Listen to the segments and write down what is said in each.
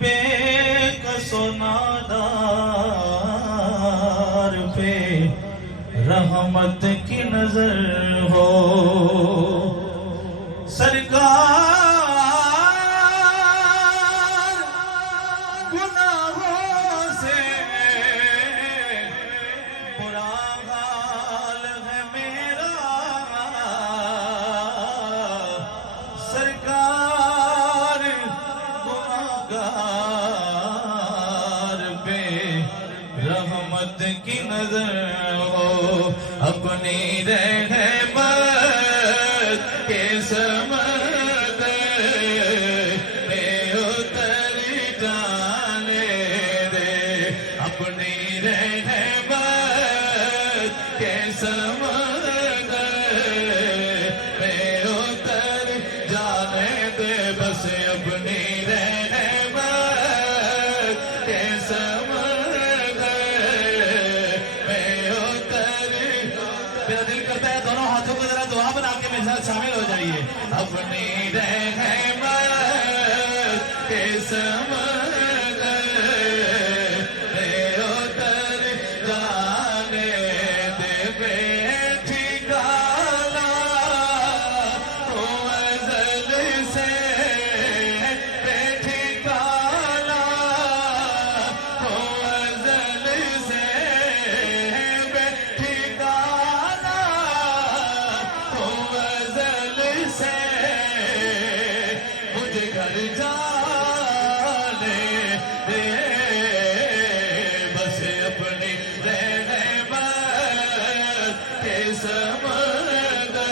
بے کس و نادار پہ رحمت کی نظر ہو سرکار گناہوں سے برا حال ہے میرا سرکار گناہگار پہ رحمت کی نظر ہو اپنی رحمت کے سمندر میں اتر جانے دے اپنی رحمت کے سمندر میں اتر جانے دے بس اپنی رحمت کے سمندر میں اتر میرا دل کرتا ہے دونوں ہاتھوں کو ذرا دعا بنا کے میرے ساتھ شامل ہو جائیے اپنی رحمت کے سمندر میں اتر جانے دے بے ٹھکانہ ہو ازل سے بے ٹھکانہ ہو ازل سے بے ٹھکانہ ہو ازل سے مجھے گھر جانے دے بس اپنی رحمت کے سمندر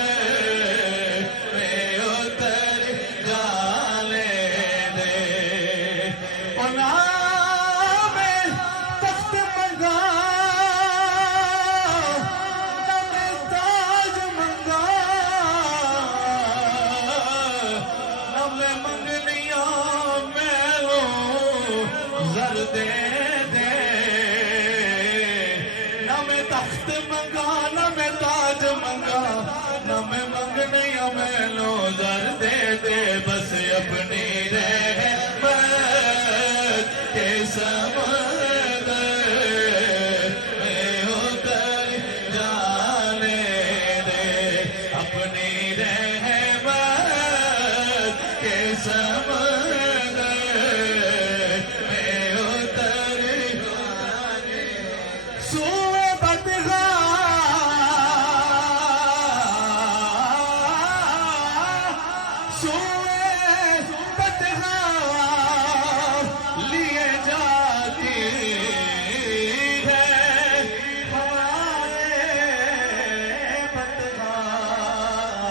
میں اتر جانے دے اور نام تخت منگا نام تاج منگا نام منگنیاں میں زر دے دے نام تخت منگا نام تاج منگا نام منگنیاں میں زر دے دے بس اپنی رحمت کے سمندر میں اتر جانے دے اپنی رحمت کے سمندر میں اتر جانے سوئے بدگاہ لیے جاتی ہے ہمارے بدگاہ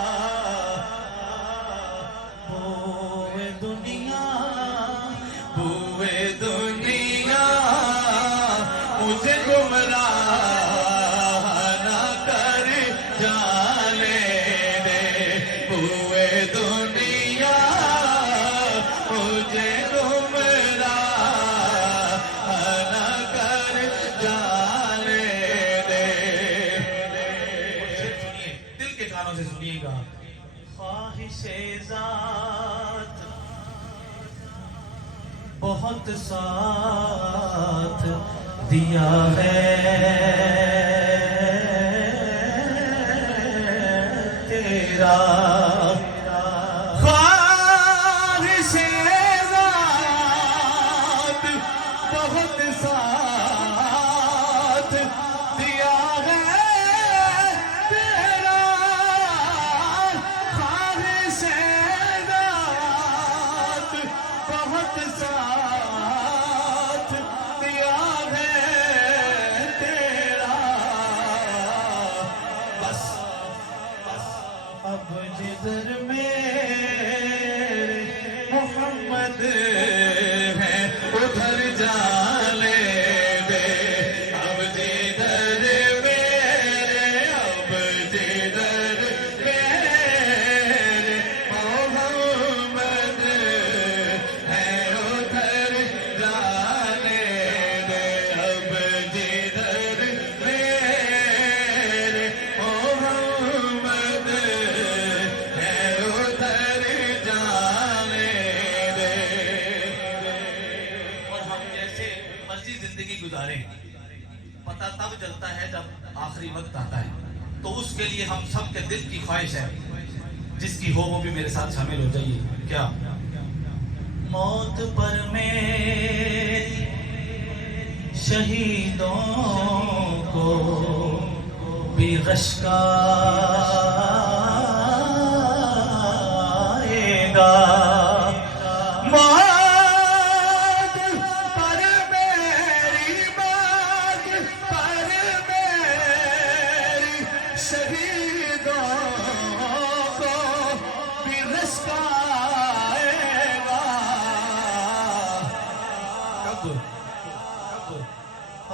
بوئے دنیا مجھے گمراہ نہ کر جانے دے بوئے دنیا مجھے گمراہ نہ کر جانے دے سنیے دل کے کانوں سے سنیے گا خواہش ذات بہت ساتھ دیا ہے تیرا خواہش ذات بہت ساتھ دیا ہے تیرا خواہش ذات بہت ساتھ دیا ہے تیرا بس اب جدھر میرے محمد ہے ادھر جانے دے اب جدھر میرے اب جدھر میرے محمد ہے ادھر جانے دے اب جدھر میرے محمد ہے تو اس کے لیے ہم سب کے دل کی خواہش ہے، جس کی ہو وہ بھی میرے ساتھ شامل ہو جائیے. کیا موت پر میری شہیدوں کو بھی غش کا آئے گا. موت پر میری، موت پر میری شہیدوں کو بھی غش کا آئے گا. کب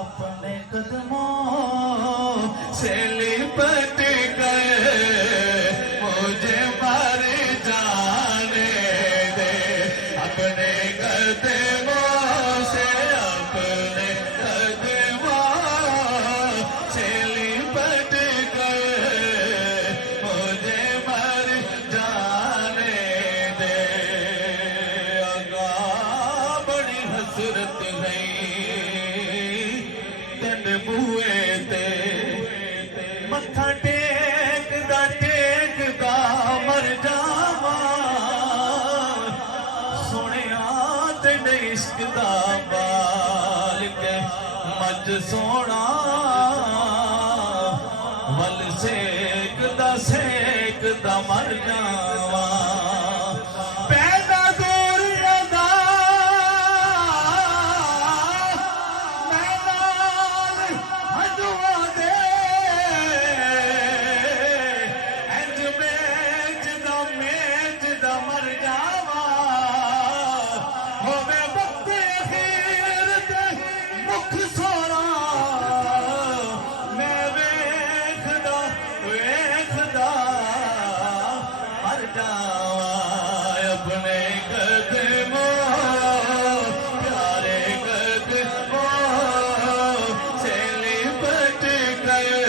اپنے قدموں سے لپٹ گئے مجھے مر جانے دے. اپنے قدموں سے، اپنے قدموں سے لپٹ گئے مجھے مر جانے دے. آقا بڑی حسرت ہے تن بوئے تے متھا ٹیک دا مر جاواں. سونیا تین عشق دا بال کے مجھ سونا ول سیک دا مر جاواں. پیدا دور ادا میں نال ہجواں دے. انج میج دا مر جاواں. ہووے وقت اخیر تے مکھ سونا میں ویکھدا مر جاواں. اپنے قدموں، پیارے قدموں سے لپٹ گئے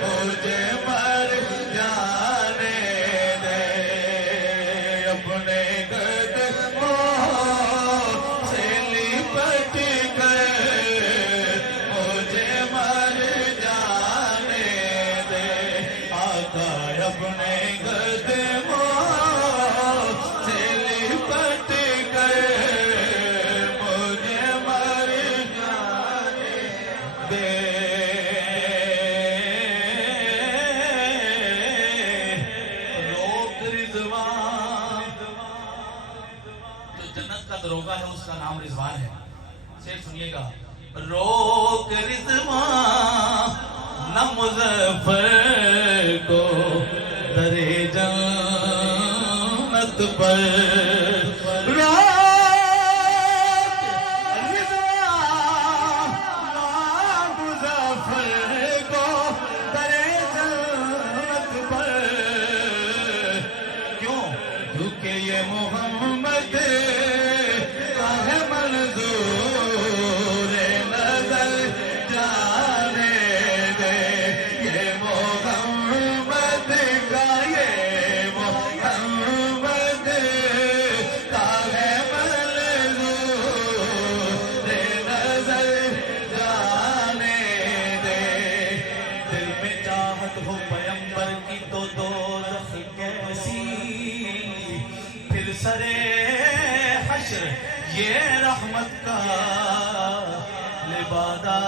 مجھے مر جانے دے. اپنے قدموں سے لپٹ گئے مجھے مر جانے دے. آقا اپنے قدموں سے لپٹ گئے مجھے مر جانے دے. روک رضوان، جو جنت کا دروگہ ہے اس کا نام رضوان ہے. شعر سنیے گا. روک رضوان نہ مظفر کو درے جنت پر. روک رضوان نہ مظفر کو درے جنت پر. کیوں؟ کیونکہ یہ محمد کا ہے منظور نظر جانے دے. یہ محمد کا، یہ محمد کا ہے منظور نظر جانے دے. دل میں چاہت ہو پیمبر کی تو دوزخ کیسی، پھر سرے حشر یہ رحمت کا لبادہ